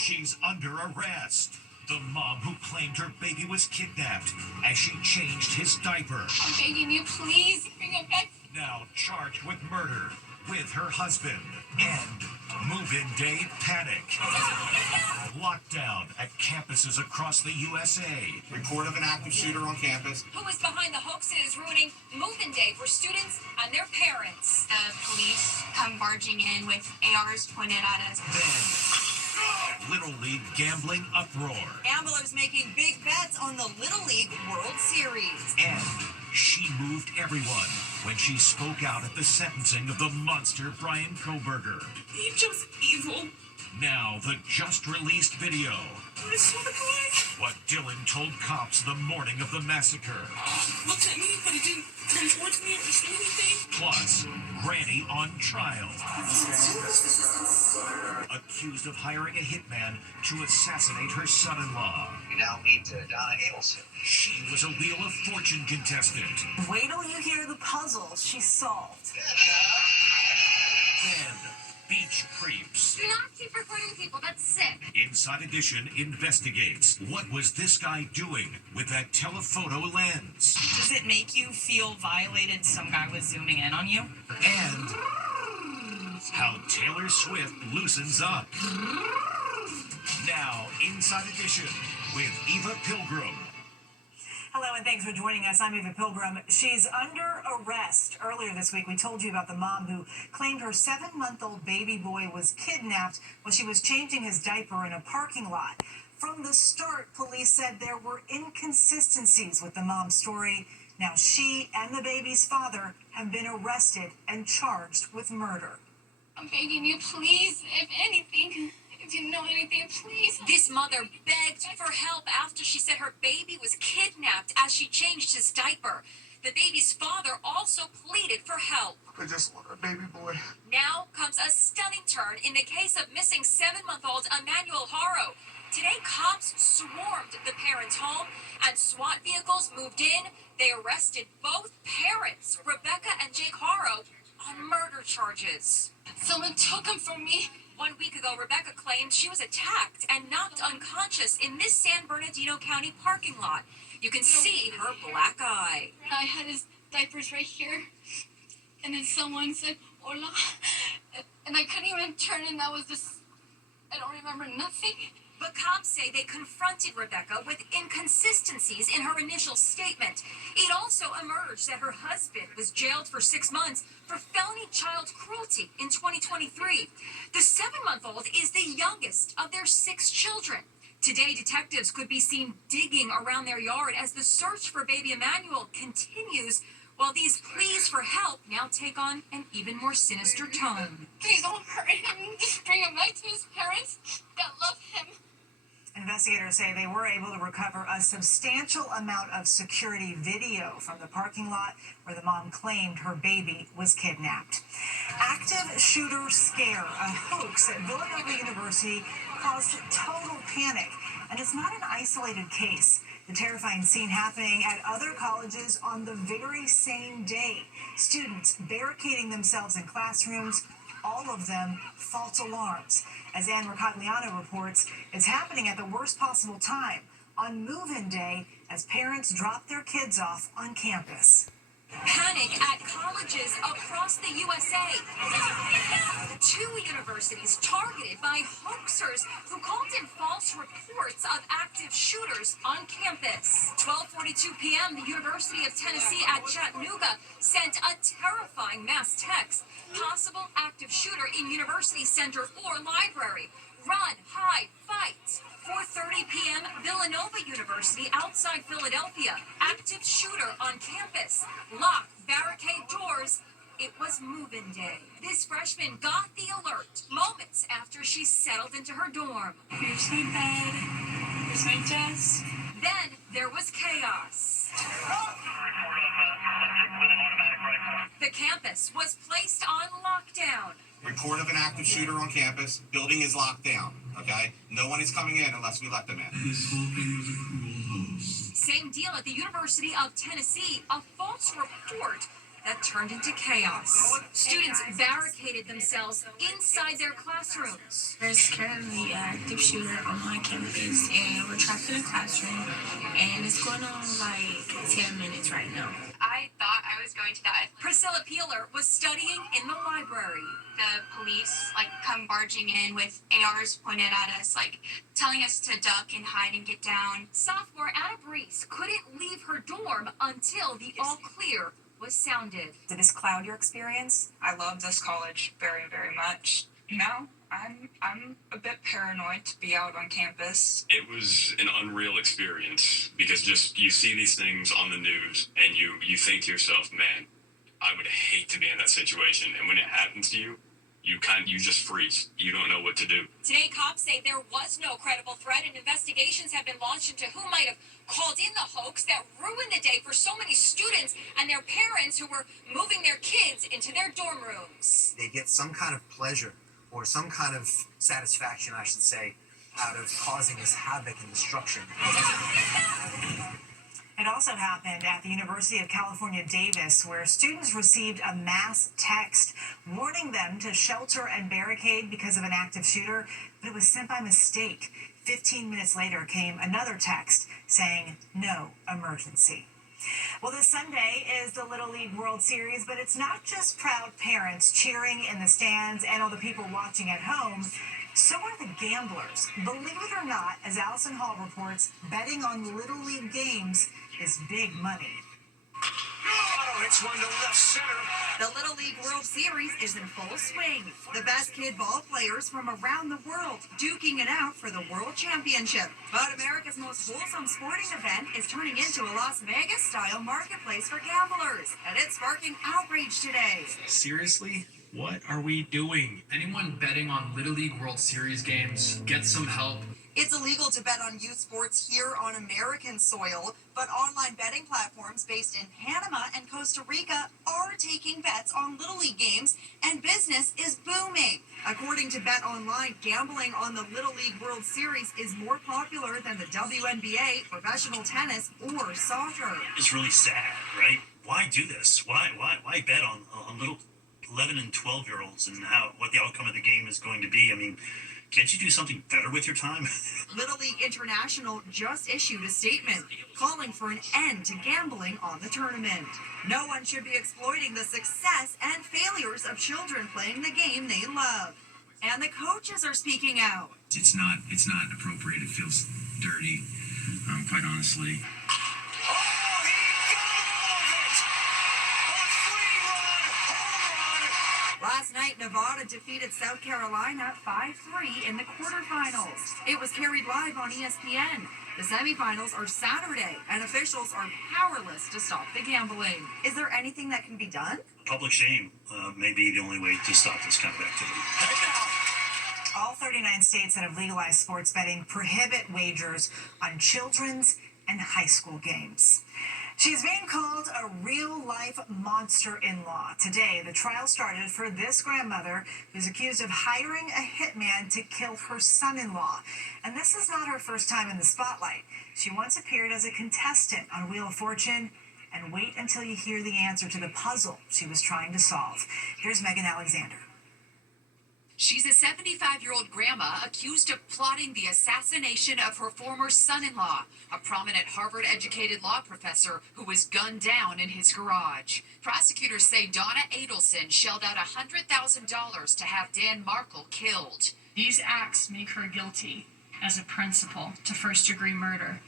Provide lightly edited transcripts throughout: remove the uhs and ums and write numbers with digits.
She's under arrest. The mom who claimed her baby was kidnapped as she changed his diaper. I'm begging you, please bring him back. Now charged with murder with her husband. And move-in day panic. Lockdown at campuses across the USA. Report of an active shooter on campus. Who is behind the hoaxes ruining move-in day for students and their parents? The police come barging in with ARs pointed at us. Then, Little League gambling uproar. Gamblers making big bets on the Little League World Series. And she moved everyone when she spoke out at the sentencing of the monster Bryan Kohberger. He's just evil. Now, the just-released video. It's so good. What Dylan told cops the morning of the massacre. Looked at me, but he didn't turn towards me or say anything. Plus, Granny on trial. Accused of hiring a hitman to assassinate her son-in-law. We now meet Donna Abelson. She was a Wheel of Fortune contestant. Wait till you hear the puzzles she solved. Then, Beach Creeps. Do not keep recording people. That's sick. Inside Edition investigates what was this guy doing with that telephoto lens. Does it make you feel violated some guy was zooming in on you? And how Taylor Swift loosens up. Now, Inside Edition with Eva Pilgrim. Hello and thanks for joining us. I'm Eva Pilgrim. She's under arrest. Earlier this week, we told you about the mom who claimed her 7-month-old baby boy was kidnapped while she was changing his diaper in a parking lot. From the start, police said there were inconsistencies with the mom's story. Now she and the baby's father have been arrested and charged with murder. I'm begging you, please, if anything, if you know anything, please. This mother begged for help after she said her baby was kidnapped as she changed his diaper. The baby's father also pleaded for help. I just want a baby boy. Now comes a stunning turn in the case of missing 7-month-old Emmanuel Haro. Today, cops swarmed the parents' home and SWAT vehicles moved in. They arrested both parents, Rebecca and Jake Haro, on murder charges. Someone took him from me. 1 week ago, Rebecca claimed she was attacked and knocked unconscious in this San Bernardino County parking lot. You can see her black eye. I had his diapers right here, and then someone said, hola, and I couldn't even turn, and that was just, I don't remember nothing. But cops say they confronted Rebecca with inconsistencies in her initial statement. It also emerged that her husband was jailed for 6 months for felony child cruelty in 2023. The 7-month-old is the youngest of their 6 children. Today, detectives could be seen digging around their yard as the search for baby Emmanuel continues, while these pleas for help now take on an even more sinister tone. Please don't hurt him. Just bring him back to his parents that love him. Investigators say they were able to recover a substantial amount of security video from the parking lot where the mom claimed her baby was kidnapped. Active shooter scare, a hoax at Villanova University, caused total panic. And it's not an isolated case. The terrifying scene happening at other colleges on the very same day. Students barricading themselves in classrooms, all of them false alarms. As Ann Mercogliano reports, it's happening at the worst possible time, on move-in day, as parents drop their kids off on campus. Panic at colleges across the USA. 2 universities targeted by hoaxers who called in false reports of active shooters on campus. 12:42 p.m., the University of Tennessee at Chattanooga sent a terrifying mass text. Possible active shooter in University Center or library. Run, hide, fight. 4:30 p.m., Villanova University outside Philadelphia. Active shooter on campus. Lock, barricade doors. It was move-in day. This freshman got the alert moments after she settled into her dorm. Here's my bed. Here's my desk. Then there was chaos. The campus was placed on lockdown. Report of an active shooter on campus. Building is locked down, okay? No one is coming in unless we let them in. This whole thing was a cruel hoax. Same deal at the University of Tennessee. A false report that turned into chaos. Students barricaded themselves inside their classrooms. There's currently an active shooter on my campus, and we're trapped in a classroom, and it's going on like 10 minutes right now. I thought I was going to die. Priscilla Peeler was studying in the library. The police come barging in with ARs pointed at us, telling us to duck and hide and get down. Sophomore Anna Brees couldn't leave her dorm until the all clear was sounded. Did this cloud your experience? I love this college very, very much. Now I'm a bit paranoid to be out on campus. It was an unreal experience because just you see these things on the news and you think to yourself, man, I would hate to be in that situation. And when it happens to you, you just freeze. You don't know what to do. Today, cops say there was no credible threat and investigations have been launched into who might have called in the hoax that ruined the day for so many students and their parents who were moving their kids into their dorm rooms. They get some kind of pleasure or some kind of satisfaction, I should say, out of causing this havoc and destruction. It also happened at the University of California, Davis, where students received a mass text warning them to shelter and barricade because of an active shooter, but it was sent by mistake. 15 minutes later came another text saying, "No emergency." Well, this Sunday is the Little League World Series, but it's not just proud parents cheering in the stands and all the people watching at home. So are the gamblers. Believe it or not, as Allison Hall reports, betting on Little League games is big money. Oh, it's one to left center. The Little League World Series is in full swing. The best kid ball players from around the world duking it out for the World Championship. But America's most wholesome sporting event is turning into a Las Vegas-style marketplace for gamblers, and it's sparking outrage today. Seriously? What are we doing? Anyone betting on Little League World Series games, get some help. It's illegal to bet on youth sports here on American soil, but online betting platforms based in Panama and Costa Rica are taking bets on Little League games, and business is booming. According to Bet Online, gambling on the Little League World Series is more popular than the WNBA, professional tennis, or soccer. It's really sad, right? Why do this? Why bet on little 11 and 12-year-olds and what the outcome of the game is going to be? I mean, can't you do something better with your time? Little League International just issued a statement calling for an end to gambling on the tournament. No one should be exploiting the success and failures of children playing the game they love. And the coaches are speaking out. It's not appropriate. It feels dirty, quite honestly. Last night, Nevada defeated South Carolina 5-3 in the quarterfinals. It was carried live on ESPN. The semifinals are Saturday, and officials are powerless to stop the gambling. Is there anything that can be done? Public shame may be the only way to stop this kind of activity. All 39 states that have legalized sports betting prohibit wagers on children's and high school games. She's being called a real-life monster-in-law. Today, the trial started for this grandmother who's accused of hiring a hitman to kill her son-in-law. And this is not her first time in the spotlight. She once appeared as a contestant on Wheel of Fortune. And wait until you hear the answer to the puzzle she was trying to solve. Here's Megan Alexander. She's a 75-year-old grandma accused of plotting the assassination of her former son-in-law, a prominent Harvard-educated law professor who was gunned down in his garage. Prosecutors say Donna Adelson shelled out $100,000 to have Dan Markle killed. These acts make her guilty as a principal to first-degree murder,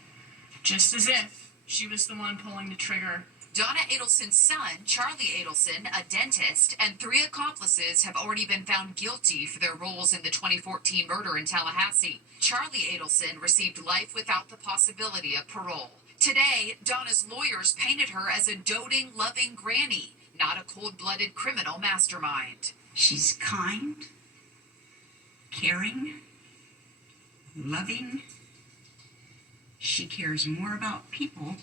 just as if she was the one pulling the trigger. Donna Adelson's son, Charlie Adelson, a dentist, and 3 accomplices have already been found guilty for their roles in the 2014 murder in Tallahassee. Charlie Adelson received life without the possibility of parole. Today, Donna's lawyers painted her as a doting, loving granny, not a cold-blooded criminal mastermind. She's kind, caring, loving. She cares more about people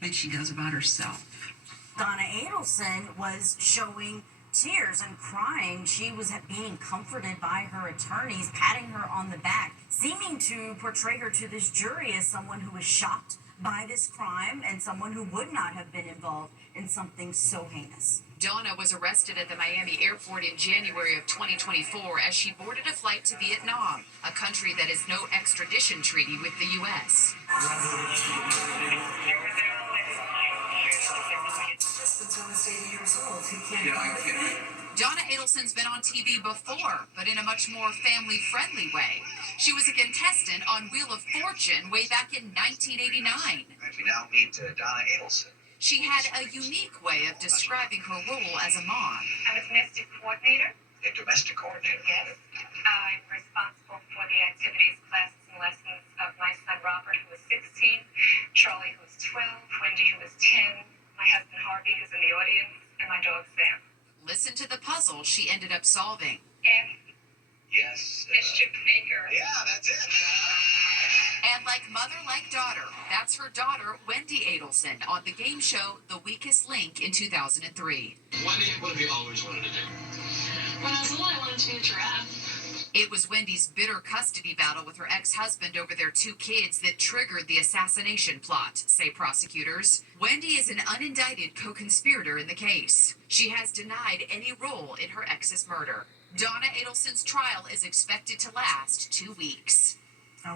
than she does about herself. Donna Adelson was showing tears and crying. She was being comforted by her attorneys, patting her on the back, seeming to portray her to this jury as someone who was shocked by this crime and someone who would not have been involved in something so heinous. Donna was arrested at the Miami airport in January of 2024 as she boarded a flight to Vietnam, a country that has no extradition treaty with the U.S. Donna Adelson's been on TV before, but in a much more family-friendly way. She was a contestant on Wheel of Fortune way back in 1989. And we now meet Donna Adelson. She had a unique way of describing her role as a mom. I'm a domestic coordinator. A domestic coordinator. Yes. I'm responsible for the activities, classes, and lessons of my son Robert, who is 16, Charlie, who is 12, Wendy, who is 10, my husband Harvey, who's in the audience, and my dog Sam. Listen to the puzzle she ended up solving. And Yes. mischief maker. Yeah, that's it. And like mother, like daughter, that's her daughter, Wendy Adelson, on the game show The Weakest Link in 2003. Wendy, what have you always wanted to do? When I was little, I wanted to be a giraffe. It was Wendy's bitter custody battle with her ex-husband over their 2 kids that triggered the assassination plot, say prosecutors. Wendy is an unindicted co-conspirator in the case. She has denied any role in her ex's murder. Donna Adelson's trial is expected to last 2 weeks.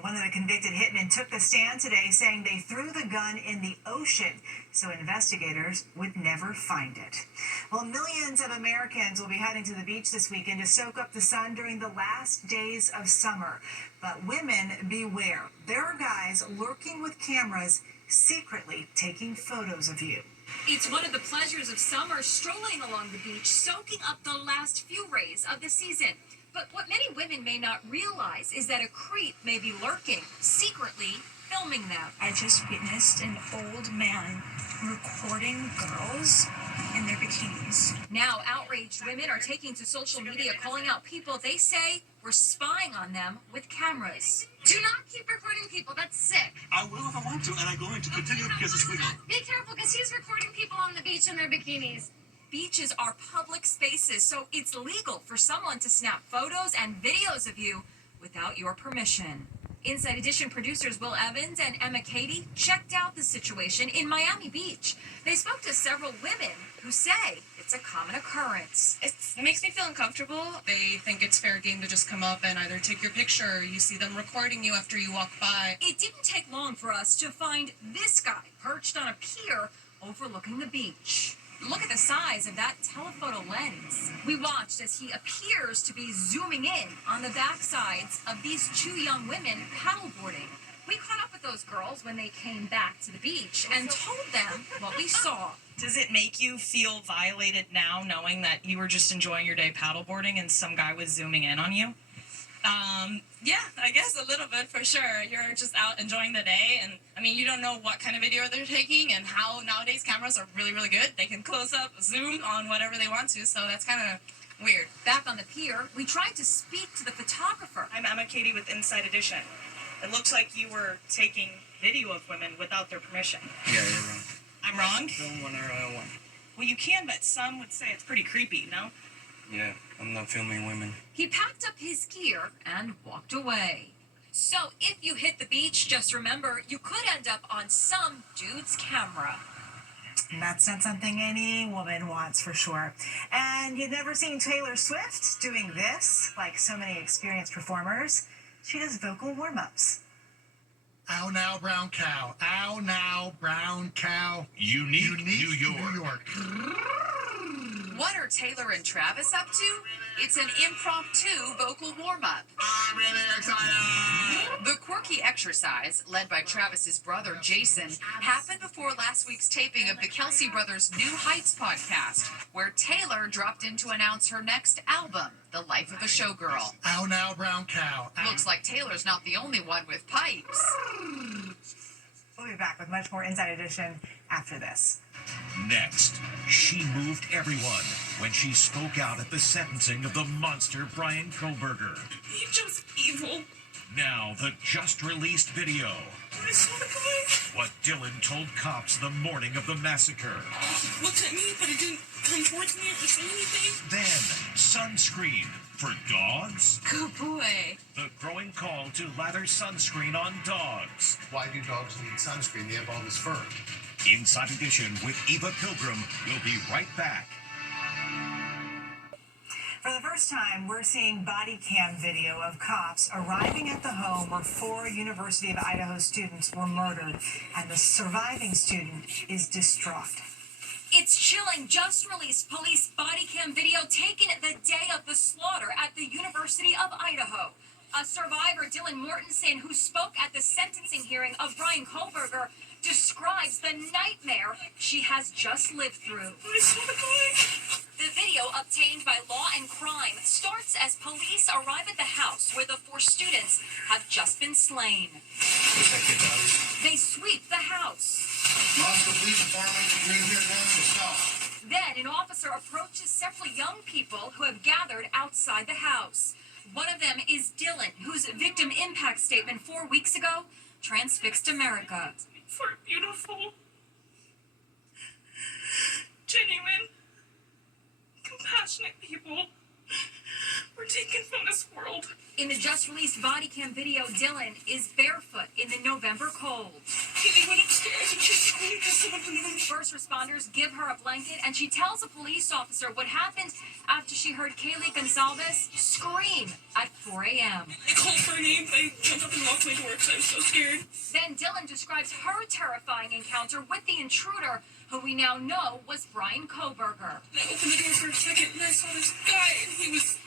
One of the convicted hitmen took the stand today saying they threw the gun in the ocean so investigators would never find it. Well, millions of Americans will be heading to the beach this weekend to soak up the sun during the last days of summer. But women, beware. There are guys lurking with cameras, secretly taking photos of you. It's one of the pleasures of summer, strolling along the beach, soaking up the last few rays of the season. But what many women may not realize is that a creep may be lurking, secretly filming them. I just witnessed an old man recording girls in their bikinis. Now, outraged women are taking to social media, calling out people they say were spying on them with cameras. Do not keep recording people. That's sick. I will if I want to, and I'm going to continue because it's legal. Be careful, because he's recording people on the beach in their bikinis. Beaches are public spaces, so it's legal for someone to snap photos and videos of you without your permission. Inside Edition producers Will Evans and Emma Cady checked out the situation in Miami Beach. They spoke to several women who say it's a common occurrence. It makes me feel uncomfortable. They think it's fair game to just come up and either take your picture or you see them recording you after you walk by. It didn't take long for us to find this guy perched on a pier overlooking the beach. Look at the size of that telephoto lens. We watched as he appears to be zooming in on the backsides of these 2 young women paddleboarding. We caught up with those girls when they came back to the beach and told them what we saw. Does it make you feel violated now, knowing that you were just enjoying your day paddleboarding and some guy was zooming in on you? Yeah, I guess a little bit for sure. You're just out enjoying the day, and I mean, you don't know what kind of video they're taking and how nowadays cameras are really, really good. They can close up, zoom on whatever they want to, so that's kind of weird. Back on the pier, we tried to speak to the photographer. I'm Emma Cady with Inside Edition. It looks like you were taking video of women without their permission. Yeah, you're wrong. I'm wrong? Film whenever I want. Well, you can, but some would say it's pretty creepy, no? Yeah, I'm not filming women. He packed up his gear and walked away. So if you hit the beach, just remember you could end up on some dude's camera. And that's not something any woman wants, for sure. And you've never seen Taylor Swift doing this, like so many experienced performers. She does vocal warm-ups. Ow now, brown cow. Ow now, brown cow. Unique New York. What are Taylor and Travis up to? It's an impromptu vocal warm-up. I'm really excited! The quirky exercise, led by Travis's brother Jason, happened before last week's taping of the Kelsey Brothers' New Heights podcast, where Taylor dropped in to announce her next album, The Life of a Showgirl. Ow now, brown cow. Looks like Taylor's not the only one with pipes. We'll be back with much more Inside Edition after this. Next, she moved everyone when she spoke out at the sentencing of the monster Brian Kohlberger. He's just evil. Now the just-released video. What Dylan told cops the morning of the massacre. Looked at me, but it didn't come towards me or say anything. Then, sunscreen for dogs? Good boy. The growing call to lather sunscreen on dogs. Why do dogs need sunscreen? They have all this fur. Inside Edition with Eva Pilgrim. We'll be right back. For the first time, we're seeing body cam video of cops arriving at the home where 4 University of Idaho students were murdered, and the surviving student is distraught. It's chilling. Just released police body cam video taken the day of the slaughter at the University of Idaho. A survivor, Dylan Mortensen, who spoke at the sentencing hearing of Brian Kohlberger, describes the nightmare she has just lived through. The video, obtained by Law and Crime, starts as police arrive at the house where the 4 students have just been slain. They sweep the house. Moscow Police Department, bring here down yourself. Then an officer approaches several young people who have gathered outside the house. One of them is Dylan, whose victim impact statement 4 weeks ago transfixed America. For beautiful, genuine, compassionate people were taken from this world. In the just-released body cam video, Dylan is barefoot in the November cold. They went upstairs and she screamed because someone in the room. First responders give her a blanket, and she tells a police officer what happened after she heard Kaylee Gonzalez scream at 4 a.m. I called her name, I jumped up and locked my door because I was so scared. Then Dylan describes her terrifying encounter with the intruder, who we now know was Brian Kohlberger. And I opened the door for a second and I saw this guy, and he was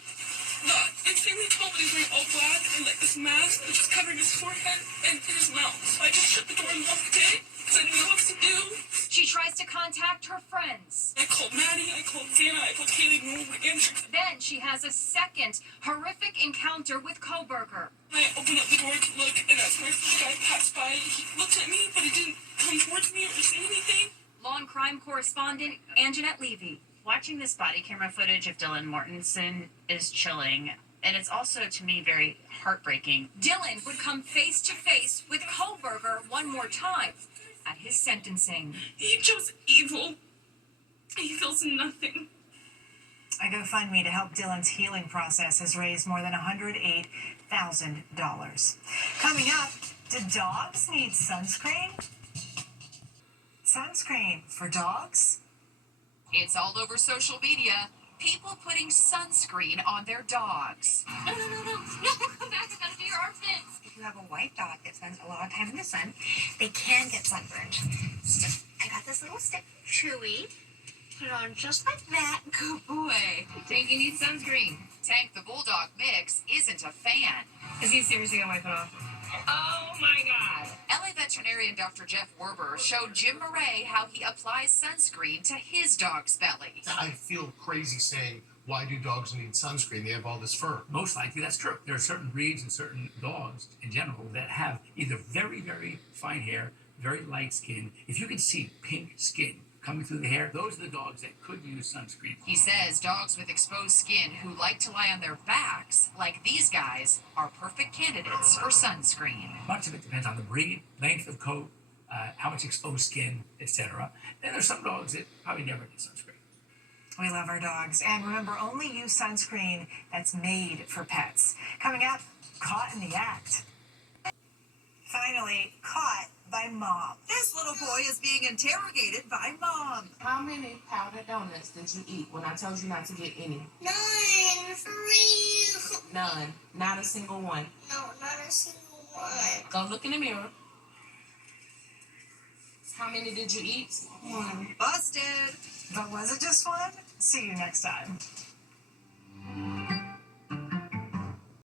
not extremely tall, but he was wearing all black and like this mask that was just covering his forehead and his mouth. So I just shut the door and locked it because I didn't know what to do. She tries to contact her friends. I called Maddie, I called Santa, I called Kaylee, no one would answer. Then she has a second horrific encounter with Kohlberger. I opened up the door to look, and that's where the guy passed by. He looked at me, but he didn't come towards me or say anything. Law and Crime correspondent Anjanette Levy. Watching this body camera footage of Dylan Mortensen is chilling, and it's also, to me, very heartbreaking. Dylan would come face to face with Kohlberger one more time at his sentencing. He chose evil. He feels nothing. A GoFundMe to help Dylan's healing process has raised more than $108,000. Coming up, do dogs need sunscreen? Sunscreen for dogs? It's all over social media. People putting sunscreen on their dogs. No, come back. I gotta do your armpits. If you have a white dog that spends a lot of time in the sun, they can get sunburned. So I got this little stick from Chewy. Put it on just like that. Good boy. Tank, you need sunscreen. Tank the Bulldog mix isn't a fan. Is he seriously gonna wipe it off? Oh my God. LA veterinarian Dr. Jeff Werber showed Jim Murray how he applies sunscreen to his dog's belly. I feel crazy saying, why do dogs need sunscreen? They have all this fur. Most likely that's true. There are certain breeds and certain dogs in general that have either very, very fine hair, very light skin. If you can see pink skin coming through the hair, those are the dogs that could use sunscreen. He says dogs with exposed skin who like to lie on their backs, like these guys, are perfect candidates for sunscreen. Much of it depends on the breed, length of coat, how much exposed skin, etc. And there's some dogs that probably never get sunscreen. We love our dogs. And remember, only use sunscreen that's made for pets. Coming up, caught in the act. Finally, caught by mom. This little boy is being interrogated by mom. How many powdered donuts did you eat when I told you not to get any? None, for real. None. Not a single one. No, not a single one. Go look in the mirror. How many did you eat? One. Busted. But was it just one? See you next time.